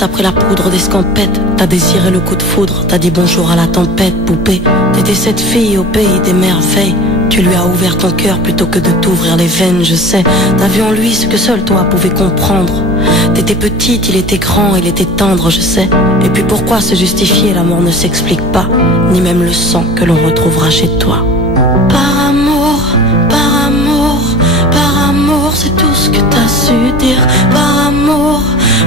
t'as pris la poudre d'escampette, t'as désiré le coup de foudre, t'as dit bonjour à la tempête, poupée. T'étais cette fille au pays des merveilles. Tu lui as ouvert ton cœur plutôt que de t'ouvrir les veines, je sais. T'as vu en lui ce que seul toi pouvais comprendre. T'étais petite, il était grand, il était tendre, je sais. Et puis pourquoi se justifier, l'amour ne s'explique pas, ni même le sang que l'on retrouvera chez toi. Par amour, par amour, par amour, c'est tout ce que t'as su dire. Par amour,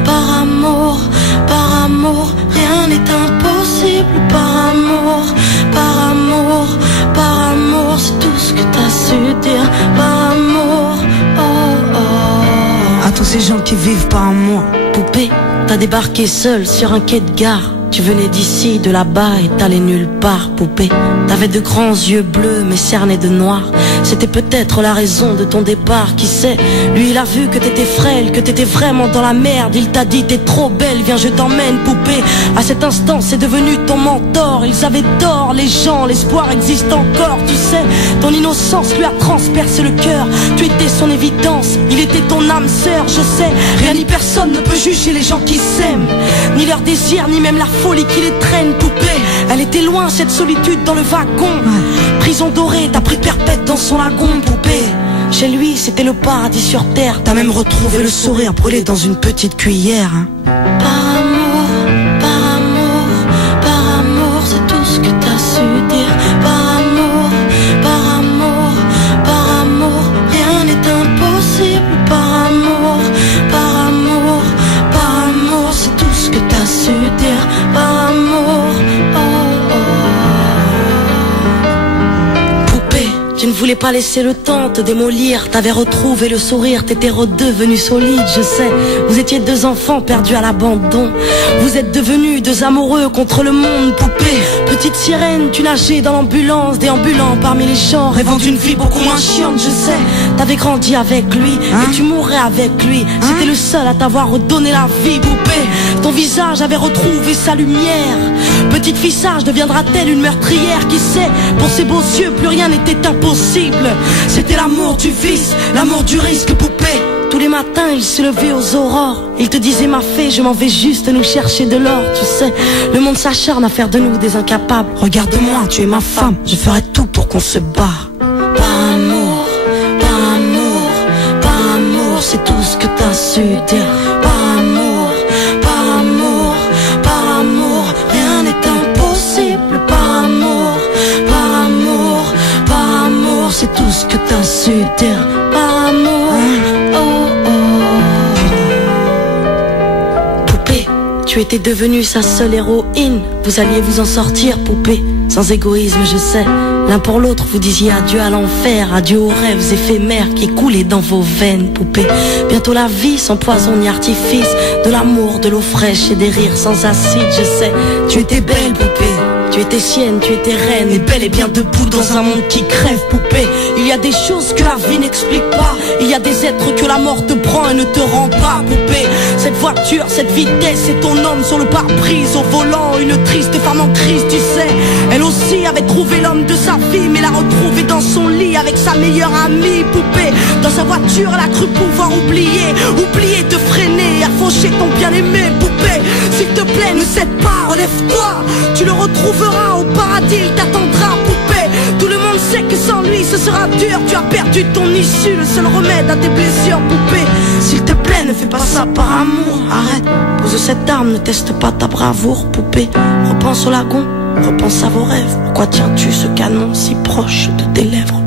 par amour, par amour, rien n'est impossible. Par amour, par amour, par amour, c'est tout ce que t'as su dire. Par amour, oh oh. À tous ces gens qui vivent par amour. Poupée, t'as débarqué seule sur un quai de gare. Tu venais d'ici, de là-bas et t'allais nulle part, poupée. T'avais de grands yeux bleus mais cernés de noir. C'était peut-être la raison de ton départ, qui sait. Lui il a vu que t'étais frêle, que t'étais vraiment dans la merde. Il t'a dit t'es trop belle, viens je t'emmène, poupée. À cet instant c'est devenu ton mentor. Ils avaient tort les gens, l'espoir existe encore, tu sais. Ton innocence lui a transpercé le cœur. Tu étais son évidence, il était ton âme sœur, je sais. Rien ni personne ne peut juger les gens qui s'aiment, ni leur désir, ni même la folie qui les traîne, poupée. Elle était loin cette solitude dans le wagon. Prison dorée, t'as pris perpète dans son lagon, poupée. Chez lui c'était le paradis sur terre. T'as même retrouvé le sourire brûlé dans une petite cuillère, hein. Par amour, par amour, par amour, c'est tout ce que t'as su dire. Par amour, par amour, par amour, rien n'est impossible. Par amour, par amour, par amour, c'est tout ce que t'as su dire. Par amour, oh oh. Poupée, tu ne voulais pas laisser le temps te démolir. T'avais retrouvé le sourire, t'étais redevenu solide, je sais. Vous étiez deux enfants perdus à l'abandon. Vous êtes devenus deux amoureux contre le monde, poupée. Petite sirène, tu nageais dans l'ambulance, déambulant parmi les champs, rêvant d'une vie beaucoup moins chiante, je sais. T'avais grandi avec lui, et tu mourrais avec lui. C'était le seul à t'avoir redonné la vie, poupée. Ton visage avait retrouvé sa lumière. Petite fille sage deviendra-t-elle une meurtrière? Qui sait, pour ses beaux yeux plus rien n'était impossible. C'était l'amour du vice, l'amour du risque, poupée. Tous les matins il se levait aux aurores. Il te disait ma fée, je m'en vais juste nous chercher de l'or. Tu sais, le monde s'acharne à faire de nous des incapables. Regarde-moi, tu es ma femme, je ferai tout pour qu'on se barre. Par amour, par amour, par amour, c'est tout ce que t'as su dire. Par amour, par amour, par amour, rien n'est impossible. Par amour, par amour, par amour, c'est tout ce que t'as su dire. Par amour, oh oh. Poupée, tu étais devenue sa seule héroïne. Vous alliez vous en sortir, poupée, sans égoïsme, je sais. L'un pour l'autre, vous disiez adieu à l'enfer, adieu aux rêves éphémères qui coulaient dans vos veines, poupée. Bientôt la vie sans poison ni artifice, de l'amour, de l'eau fraîche et des rires sans acide, je sais. Tu étais belle, poupée. Tu étais sienne, tu étais reine, et belle et bien debout dans un monde qui crève, poupée. Il y a des choses que la vie n'explique pas. Il y a des êtres que la mort te prend et ne te rend pas, poupée. Cette voiture, cette vitesse et ton homme sur le pare-brise au volant, une triste femme en crise, tu sais. Elle aussi avait trouvé l'homme de sa vie, mais l'a retrouvé dans son lit avec sa meilleure amie, poupée. Dans sa voiture, elle a cru pouvoir oublier de freiner et à faucher ton bien-aimé, poupée. S'il te plaît, ne cède pas, relève-toi. Tu le retrouveras au paradis, il t'attendra, poupée. Tout le monde sait que sans lui ce sera dur. Tu as perdu ton issue, le seul remède à tes blessures, poupée. S'il te plaît, ne fais pas ça par amour. Arrête, pose cette arme, ne teste pas ta bravoure, poupée. Repense au lagon, repense à vos rêves. Pourquoi tiens-tu ce canon si proche de tes lèvres?